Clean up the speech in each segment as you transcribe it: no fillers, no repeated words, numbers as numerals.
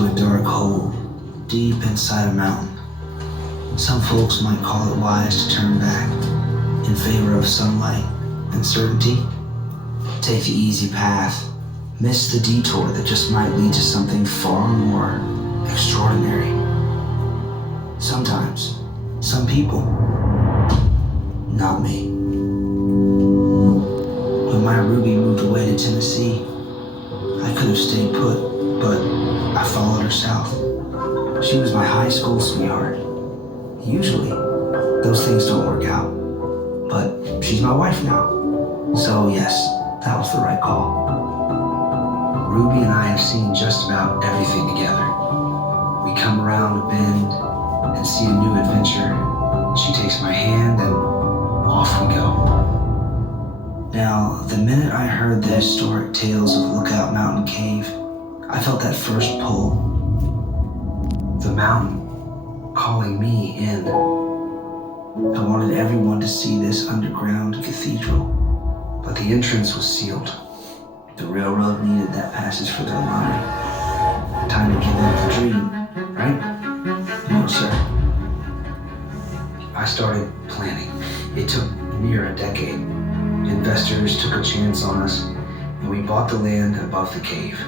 into a dark hole deep inside a mountain. Some folks might call it wise to turn back in favor of sunlight and certainty. Take the easy path, miss the detour that just might lead to something far more extraordinary. Sometimes, some people, not me. When my Ruby moved away to Tennessee, I could have stayed put, but I followed her south. She was my high school sweetheart. Usually, those things don't work out, but she's my wife now. So yes, that was the right call. Ruby and I have seen just about everything together. We come around a bend and see a new adventure. She takes my hand and off we go. Now, the minute I heard the historic tales of Lookout Mountain Cave, I felt that first pull. The mountain calling me in. I wanted everyone to see this underground cathedral, but the entrance was sealed. The railroad needed that passage for their line. Time to give up the dream, right? No, sir. I started planning. It took near a decade. Investors took a chance on us, and we bought the land above the cave.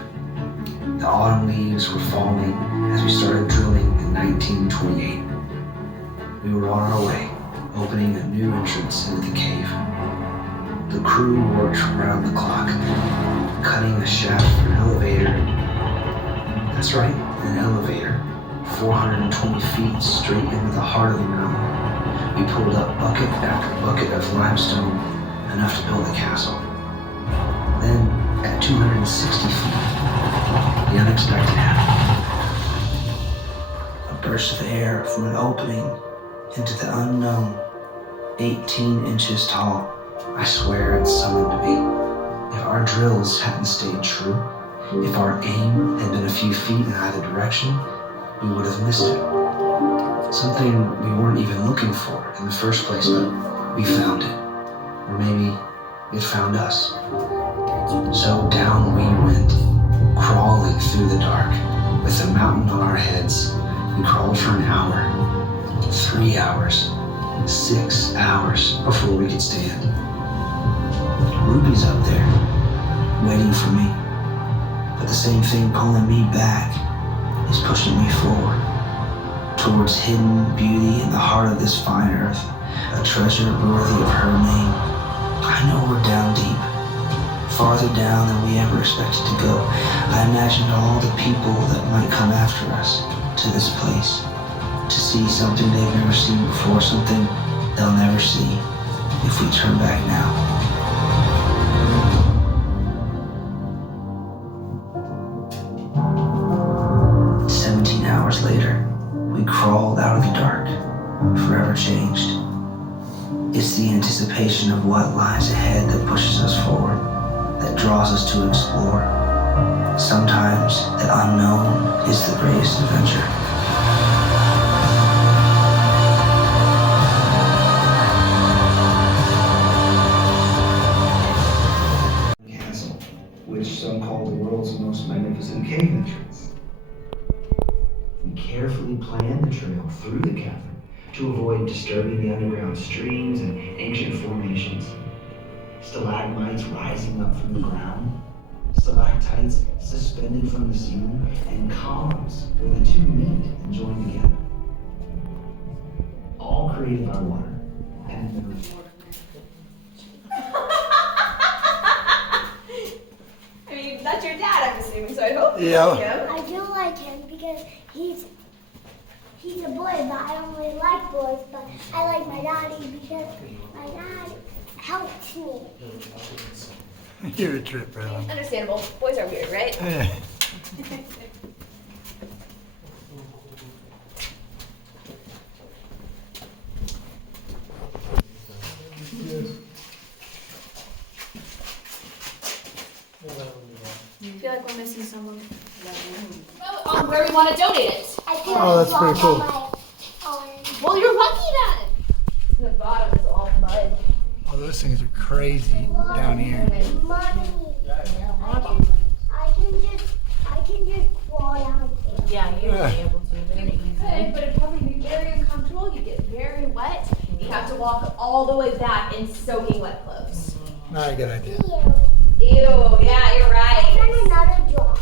The autumn leaves were falling as we started drilling in 1928. We were on our way, opening a new entrance into the cave. The crew worked around the clock, cutting a shaft for an elevator. That's right, an elevator, 420 feet straight into the heart of the mountain. We pulled up bucket after bucket of limestone, enough to build a castle. Then, at 260 feet, the unexpected happened. A burst of air from an opening into the unknown, 18 inches tall. I swear it summoned me. If our drills hadn't stayed true, if our aim had been a few feet in either direction, we would have missed it. Something we weren't even looking for in the first place, but we found it. Or maybe it found us. So down we went, crawling through the dark, with the mountain on our heads. We crawled for an hour, 3 hours, 6 hours before we could stand. Ruby's up there, waiting for me. But the same thing pulling me back is pushing me forward, towards hidden beauty in the heart of this fine earth, a treasure worthy of her name. I know we're down deep, farther down than we ever expected to go. I imagined all the people that might come after us to this place, to see something they've never seen before, something they'll never see if we turn back now. 17 hours later, we crawled out of the dark, forever changed. It's the anticipation of what lies ahead that pushes us forward, that draws us to explore. Sometimes the unknown is the greatest adventure. Castle, which some call the world's most magnificent cave entrance. We carefully planned the trail through the cavern to avoid disturbing the underground streams and ancient formations. Stalagmites rising up from the ground, stalactites suspended from the ceiling, and columns where the two meet and join together. All created by water and the I mean, that's your dad, I'm assuming, so I hope you Yeah. like him. I do like him because he's a boy, but I don't really like boys. But I like my daddy because my dad helps me. You're a trip, bro. Understandable. Boys are weird, right? Yeah. I feel like we're missing someone. Well, where we want to donate it. I feel Oh, like that's pretty cool. Well, you're lucky then. The bottom is all mud. Oh, those things are crazy down here. Mommy, I can just crawl down here. all the way back in soaking wet clothes. Not a good idea. Ew. Ew, yeah, you're right. And another draw.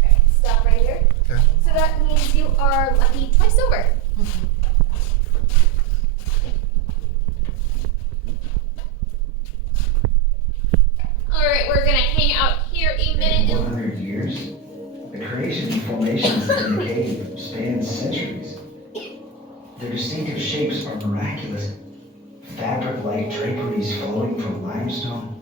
Alright, stop right here. Okay. So that means you are lucky twice over. Alright, we're gonna hang out here a minute In and 100 years, the creation and formations in the cave span centuries. Their distinctive shapes are miraculous. Fabric-like draperies flowing from limestone.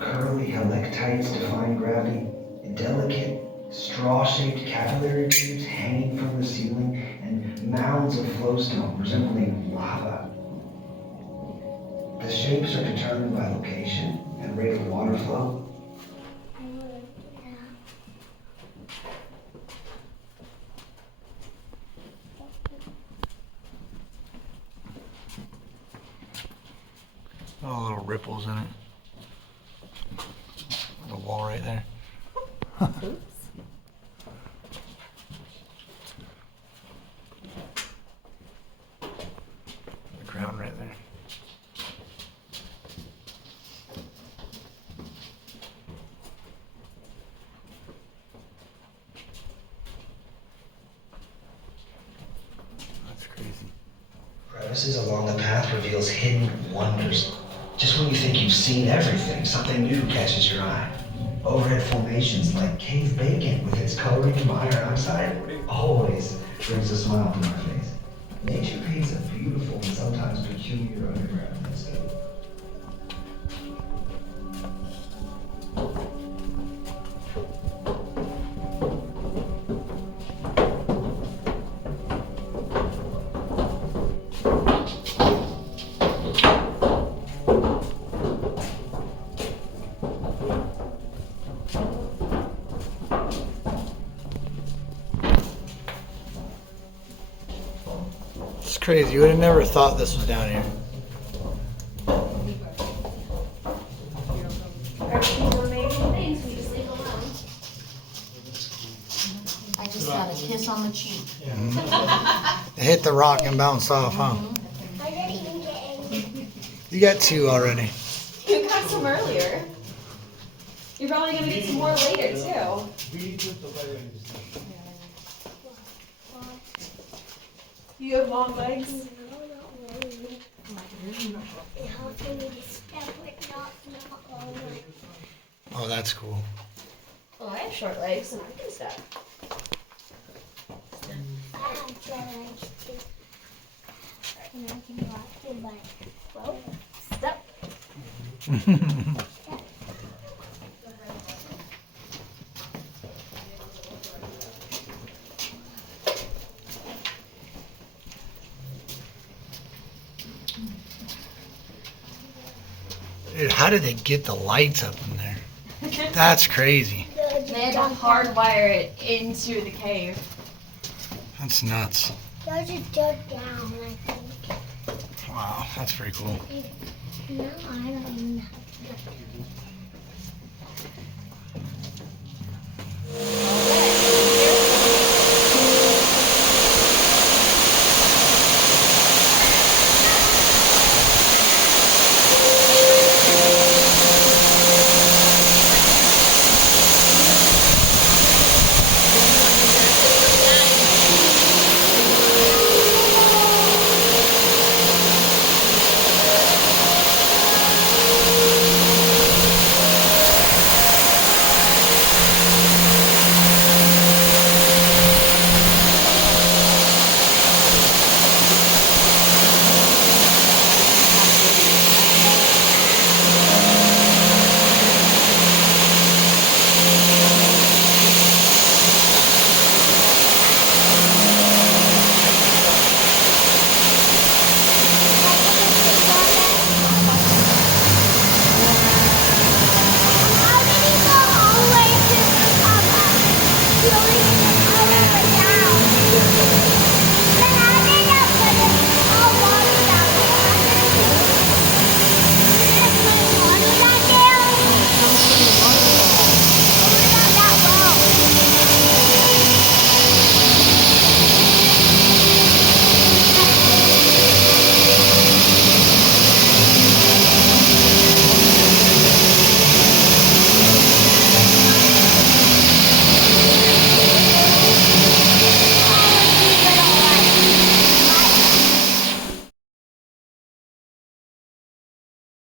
Curly helictites defying gravity. And delicate, straw-shaped capillary tubes hanging from the ceiling. And mounds of flowstone resembling lava. The shapes are determined by location and rate of water flow. Oh, little ripples in it. The wall right there. The ground right there. That's crazy. Crevices along the path reveals hidden wonders. Just when you think you've seen everything, something new catches your eye. Overhead formations like cave bacon with its coloring from iron oxide always brings a smile to my face. Nature paints a beautiful and sometimes peculiar underground landscape. It's crazy. You would have never thought this was down here. these amazing things, we just leave alone. I just got a kiss on the cheek. It hit the rock and bounced off, huh? I didn't even get any. You got two already. You got some earlier. You're probably gonna get some more later too. You have long legs. No, not really. It helps me to step it, not all right. Oh, that's cool. Well, I have short legs and I can step. I have short legs too. And I can walk too, but, well, Step. Dude, how did they get the lights up in there? That's crazy. They had to hardwire it into the cave. That's nuts. Those just dug down, I think. Wow, that's pretty cool. No, I don't even know how to do it.